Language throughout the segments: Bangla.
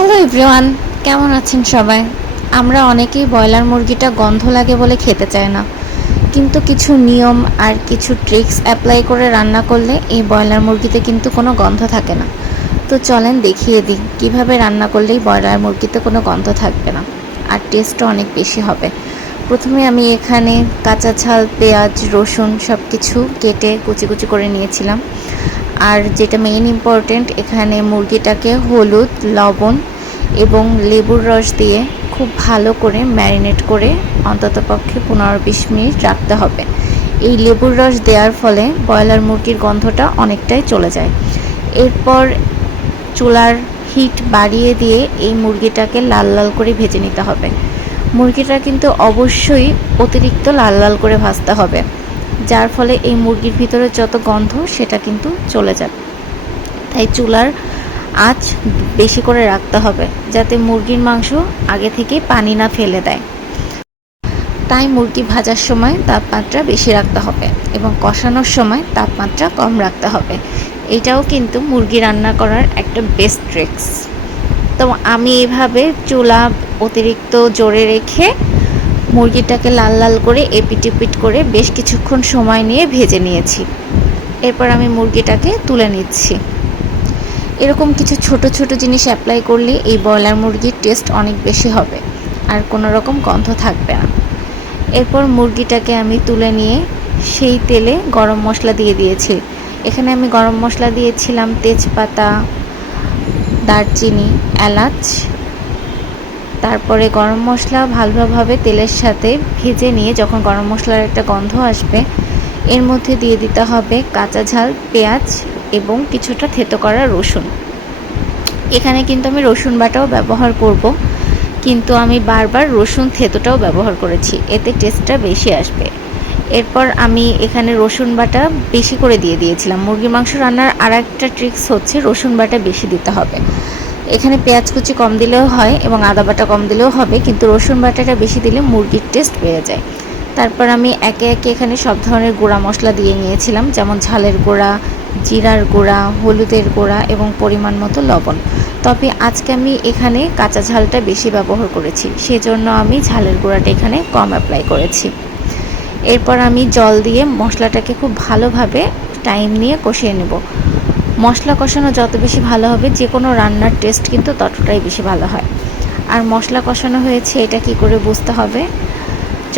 হ্যালো এভরিওয়ান, কেমন আছেন সবাই? আমরা অনেকেই ব্রয়লার মুরগিটা গন্ধ লাগে বলে খেতে চাই না, কিন্তু কিছু নিয়ম আর কিছু ট্রিক্স অ্যাপ্লাই করে রান্না করলে এই ব্রয়লার মুরগিতে কিন্তু কোনো গন্ধ থাকে না। তো চলেন দেখিয়ে দিই কীভাবে রান্না করলেই ব্রয়লার মুরগিতে কোনো গন্ধ থাকবে না আর টেস্টও অনেক বেশি হবে। প্রথমে আমি এখানে কাঁচা ঝাল, পেঁয়াজ, রসুন সব কিছু কেটে কুচি কুচি করে নিয়েছিলাম। আর যেটা মেইন ইম্পর্টেন্ট, এখানে মুরগিটাকে হলুদ, লবণ এবং লেবুর রস দিয়ে খুব ভালো করে ম্যারিনেট করে অন্ততপক্ষে 15-20 মিনিট রাখতে হবে। এই লেবুর রস দেওয়ার ফলে ব্রয়লার মুরগির গন্ধটা অনেকটাই চলে যায়। এরপর চুলার হিট বাড়িয়ে দিয়ে এই মুরগিটাকে লাল লাল করে ভেজে নিতে হবে। মুরগিটা কিন্তু অবশ্যই অতিরিক্ত লাল লাল করে ভাজতে হবে, যার ফলে এই মুরগির ভিতরে যত গন্ধ সেটা কিন্তু চলে যাবে। তাই চুলার আঁচ বেশি করে রাখতে হবে, যাতে মুরগির মাংস আগে থেকে পানি না ফেলে দেয়। তাই মুরগি ভাজার সময় তাপমাত্রা বেশি রাখতে হবে এবং কষানোর সময় তাপমাত্রা কম রাখতে হবে। এটাও কিন্তু মুরগি রান্না করার একটা বেস্ট ট্রিক্স। তো আমি এইভাবে চুলা অতিরিক্ত জোরে রেখে মুরগিটাকে লাল লাল করে এপিট ওপিট করে বেশ কিছুক্ষণ সময় নিয়ে ভেজে নিয়েছি। এরপর আমি মুরগিটাকে তুলে নিচ্ছি। এরকম কিছু ছোট ছোট জিনিস অ্যাপ্লাই করলে এই ব্রয়লার মুরগির টেস্ট অনেক বেশি হবে আর কোনো রকম গন্ধ থাকবে না। এরপর মুরগিটাকে আমি তুলে নিয়ে সেই তেলে গরম মশলা দিয়ে দিয়েছি। এখানে আমি গরম মশলা দিয়েছিলাম তেজপাতা, দারচিনি, এলাচ। তারপরে গরম মশলা ভালোভাবে তেলের সাথে ভেজে নিয়ে যখন গরম মশলার একটা গন্ধ আসবে, এর মধ্যে দিয়ে দিতে হবে কাঁচা ঝাল, পেঁয়াজ এবং কিছুটা থেতো করা রসুন। এখানে কিন্তু আমি রসুন বাটাও ব্যবহার করব, কিন্তু আমি বারবার রসুন থেতোটাও ব্যবহার করেছি, এতে টেস্টটা বেশি আসবে। এরপর আমি এখানে রসুন বাটা বেশি করে দিয়ে দিয়েছিলাম। মুরগির মাংস রান্নার আর একটা ট্রিক্স হচ্ছে রসুন বাটা বেশি দিতে হবে। এখানে পেঁয়াজ কুচি কম দিলেও হয় এবং আদা বাটা কম দিলেও হবে, কিন্তু রসুন বাটাটা বেশি দিলে মুরগির টেস্ট বেড়ে যায়। তারপর আমি একে একে এখানে সব ধরনের গুঁড়া মশলা দিয়ে নিয়েছিলাম, যেমন ঝালের গুঁড়া, জিরার গুঁড়া, হলুদের গুঁড়া এবং পরিমাণ মতো লবণ। তবে আজকে আমি এখানে কাঁচা ঝালটা বেশি ব্যবহার করেছি, সেজন্য আমি ঝালের গুঁড়াটা এখানে কম অ্যাপ্লাই করেছি। এরপর আমি জল দিয়ে মশলাটাকে খুব ভালোভাবে টাইম নিয়ে কষিয়ে নেব। মশলা কষানো যত বেশি ভালো হবে, যে কোনো রান্নার টেস্ট কিন্তু ততটাই বেশি ভালো হয়। আর মশলা কষানো হয়েছে এটা কি করে বুঝতে হবে?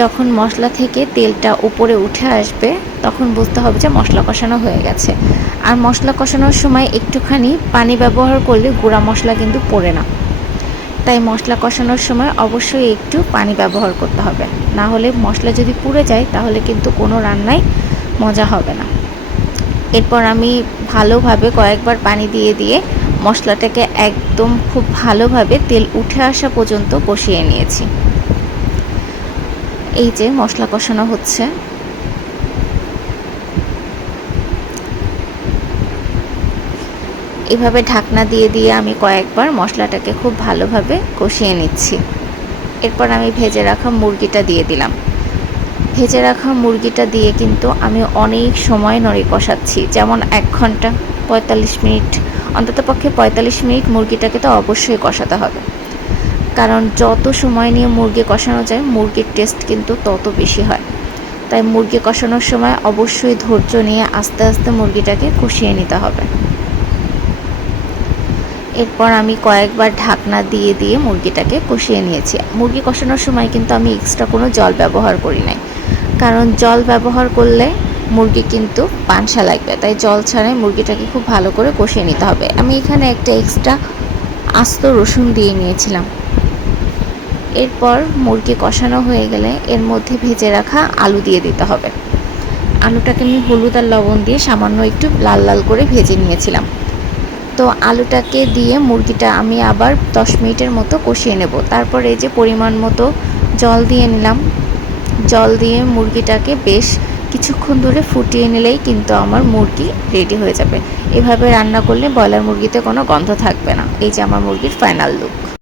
যখন মশলা থেকে তেলটা উপরে উঠে আসবে তখন বুঝতে হবে যে মশলা কষানো হয়ে গেছে। আর মশলা কষানোর সময় একটুখানি পানি ব্যবহার করলে গুঁড়া মশলা কিন্তু পড়ে না। তাই মশলা কষানোর সময় অবশ্যই একটু পানি ব্যবহার করতে হবে, না হলে মশলা যদি পুড়ে যায় তাহলে কিন্তু কোনো রান্নাই মজা হবে না। এরপর আমি ভালোভাবে কয়েকবার পানি দিয়ে দিয়ে মশলাটাকে একদম খুব ভালোভাবে তেল উঠে আসা পর্যন্ত কষিয়ে নিয়েছি। এই যে মশলা কষানো হচ্ছে, এভাবে ঢাকনা দিয়ে দিয়ে আমি কয়েকবার মশলাটাকে খুব ভালোভাবে কষিয়ে নিচ্ছি। এরপর আমি ভেজে রাখা মুরগিটা দিয়ে দিলাম। ভেজে রাখা মুরগিটা দিয়ে কিন্তু আমি অনেক সময় নড়ে কষাচ্ছি, যেমন 1 ঘন্টা 45 মিনিট, অন্ততপক্ষে 45 মিনিট মুরগিটাকে তো অবশ্যই কষাতে হবে। কারণ যত সময় নিয়ে মুরগি কষানো যায় মুরগির টেস্ট কিন্তু তত বেশি হয়। তাই মুরগি কষানোর সময় অবশ্যই ধৈর্য নিয়ে আস্তে আস্তে মুরগিটাকে কষিয়ে নিতে হবে। এরপর আমি কয়েকবার ঢাকনা দিয়ে দিয়ে মুরগিটাকে কষিয়ে নিয়েছি। মুরগি কষানোর সময় কিন্তু আমি এক্সট্রা কোনো জল ব্যবহার করি নাই, কারণ জল ব্যবহার করলে মুরগি কিন্তু পানসা লাগবে। তাই জল ছাড়াই মুরগিটাকে খুব ভালো করে কষিয়ে নিতে হবে। আমি এখানে একটা এক্সট্রা আস্ত রসুন দিয়ে নিয়েছিলাম। এরপর মুরগি কষানো হয়ে গেলে এর মধ্যে ভেজে রাখা আলু দিয়ে দিতে হবে। আলুটাকে আমি হলুদ আর লবণ দিয়ে সামান্য একটু লাল লাল করে ভেজে নিয়েছিলাম। তো আলুটাকে দিয়ে মুরগিটা আমি আবার 10 মিনিটের মতো কষিয়ে নেব। তারপর এই যে পরিমাণ মতো জল দিয়ে নিলাম। জল দিয়ে মুরগিটাকে বেশ কিছুক্ষণ ধরে ফুটিয়ে নিলেই কিন্তু আমার মুরগি রেডি হয়ে যাবে। এভাবে রান্না করলে ব্রয়লার মুরগিতে কোনো গন্ধ থাকবে না। এই যে আমার মুরগির ফাইনাল লুক।